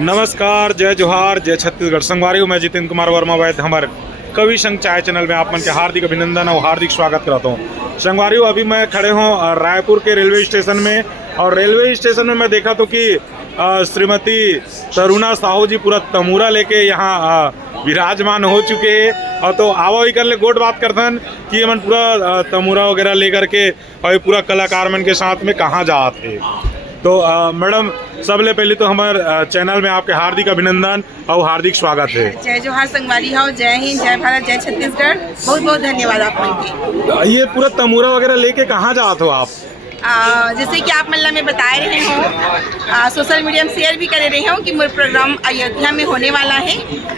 नमस्कार, जय जोहार, जय छत्तीसगढ़। संगवारी मैं जितेंद्र कुमार वर्मा वैद्य हमारे कवि संघ चाय चैनल में आप मन के हार्दिक अभिनंदन और हार्दिक स्वागत करता हूँ। संगवारी अभी मैं खड़े हूँ रायपुर के रेलवे स्टेशन में, और रेलवे स्टेशन में मैं देखा तो कि श्रीमती तरुणा साहू जी पूरा तमूरा लेके यहाँ विराजमान हो चुके हैं। और तो आवा ही कर ले गोट बात करथन कि मन पूरा तमूरा वगैरह लेकर के और पूरा कलाकार मन के साथ में कहाँ जाते। तो मैडम, सबले पहले तो हमारे चैनल में आपके हार्दिक अभिनंदन और हार्दिक स्वागत है। जय जोहार संगवारी हो, जय हिंद, जय भारत, जय छत्तीसगढ़। बहुत बहुत धन्यवाद आप लोगों ये पूरा तमूरा वगैरह लेके कहाँ जाते हो आप? जैसे कि आप मल्ला में बता रहे हो, सोशल मीडिया में शेयर भी कर रहे हो कि मेरा प्रोग्राम अयोध्या में होने वाला है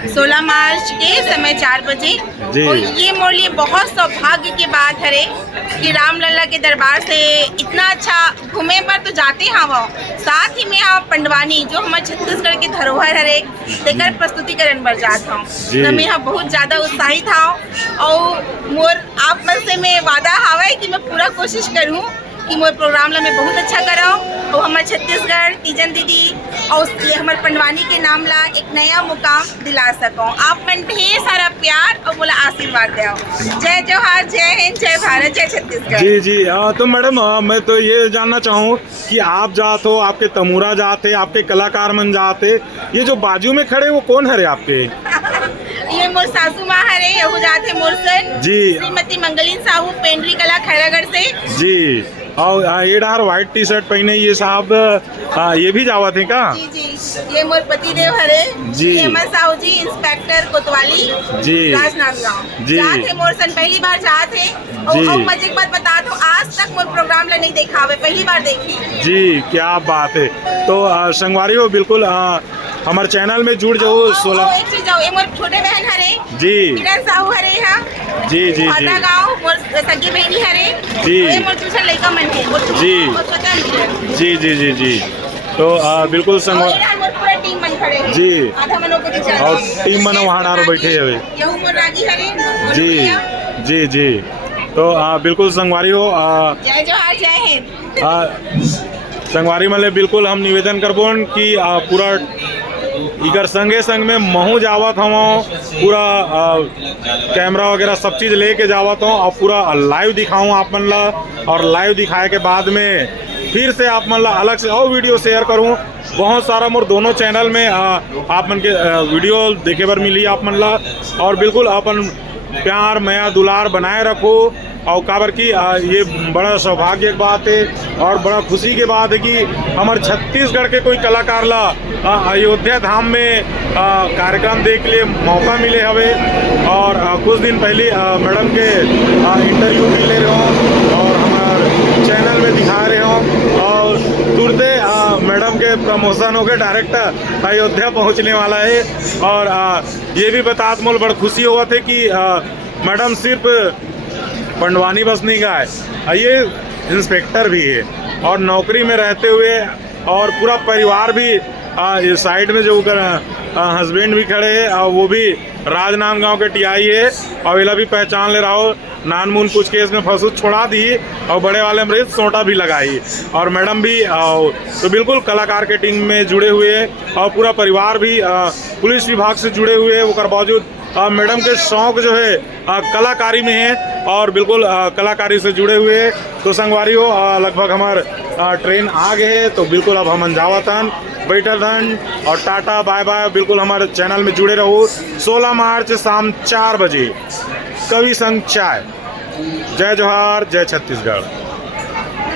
16 मार्च के समय 4 बजे। तो ये मोर लिए बहुत सौभाग्य की बात है कि रामलला के दरबार से इतना अच्छा घूमे पर तो जाते हैं वो, साथ ही में आप पंडवानी जो हमारे छत्तीसगढ़ के धरोहर है देकर प्रस्तुतिकरण पर जाता हूँ। तो मैं यहाँ बहुत ज़्यादा उत्साहित हूँ और मोर आप मन से मैं वादा हवा कि मैं पूरा कोशिश करूँ कि मोर प्रोग्राम ला मैं बहुत अच्छा कराऊँ और हमारे छत्तीसगढ़ तीजन दीदी और ये हमारे पंडवानी के नाम ला एक नया मुकाम दिला सकूँ। आप मन ढेर सारा प्यार और बोला आशीर्वाद दो। जय जोहार, जय हिंद, जय भारत, जय छत्तीसगढ़। जी जी। तो मैडम, मैं तो ये जानना चाहूँ कि आप जाते हो, आपके तमूरा जाते, आपके कलाकार मन जाते, ये जो बाजू में खड़े वो कौन है आपके? ये मोर सासू माँ हरे यहू जाते मोरसन जी, श्रीमती मंगलीन साहू, पेंड्री कला खैरागढ़ से जी। और ये डार व्हाइट टी शर्ट पहने ये साहब ये भी जावत है का? जी जी। ये मोर पति देव हरे जी, हेमंत साहू जी, इंस्पेक्टर कोतवाली जी, राजनांदगांव जी। जाते मोरसन पहली बार जाते और मजे की बात बता दो, आज तक मोर प्रोग्राम ला नहीं देखा हुए, पहली बार देखी जी। क्या बात है। तो संगवारी हो बिल्कुल हमारे चैनल में जुड़ जाओ। 16 एक चीज जाओ, ये मोर छोटे बहन हरे जी, किरण साहू हरे है जी जी जी, गाँव मोर सगी बहनी हरे जी, ये मोर दूसरा लड़का मन है जी जी जी जी जी। तो बिल्कुल पूरा टीम मन खड़े हैं जी, आधा मनो को दिखा और टीम मन वहाँ डारो बैठे हुए यहू मोर रागी हरे जी जी जी। तो बिल्कुल संगवारी हो, जय जोहार, जय हिंद। संगवारी मले बिल्कुल हम निवेदन करबो कि पूरा इगर संगे संग में महू जावत हूँ, पूरा कैमरा वगैरह सब चीज़ लेके जावत हूँ और पूरा लाइव दिखाऊँ आप मन ला, और लाइव दिखाए के बाद में फिर से आप मन ला अलग से और वीडियो शेयर करूँ। बहुत सारा मोर दोनों चैनल में आप मन के वीडियो देखे बर मिली आप मन ला, और बिल्कुल अपन प्यार मया दुलार बनाए रखो। और काबर की ये बड़ा सौभाग्य की बात है और बड़ा खुशी की बात है कि हमारे छत्तीसगढ़ के कोई कलाकार ला अयोध्या धाम में कार्यक्रम देख लिए मौका मिले हवे। और कुछ दिन पहले मैडम के इंटरव्यू भी ले रहे हो और हमारे चैनल में दिखा रहे हो, और तुरंत मैडम के प्रमोशन हो गए, डायरेक्ट अयोध्या पहुंचने वाला है। और ये भी बता मोल बड़ा खुशी हुआ थे कि मैडम सिर्फ पंडवानी बस नहीं गए, ये इंस्पेक्टर भी है और नौकरी में रहते हुए, और पूरा परिवार भी ये साइड में जो हस्बैंड भी खड़े हैं और वो भी राजनांदगांव के टीआई है, और इला भी पहचान ले रहा हो। नानमून कुछ केस में फंसूस छोड़ा दी और बड़े वाले मरीज सोटा भी लगाई, और मैडम भी तो बिल्कुल कलाकार के टीम में जुड़े हुए हैं, और पूरा परिवार भी पुलिस विभाग से जुड़े हुए हैं। वो बावजूद मैडम के शौक जो है कलाकारी में है और बिल्कुल कलाकारी से जुड़े हुए हैं। तो संगवारी हो लगभग हमारे ट्रेन आ गए है, तो बिल्कुल अब हम जावतन बैठल धन और टाटा बाय बाय। बिल्कुल हमारे चैनल में जुड़े रहो। 16 मार्च शाम 4 बजे कवि संघ चाय। जय जोहार, जय छत्तीसगढ़।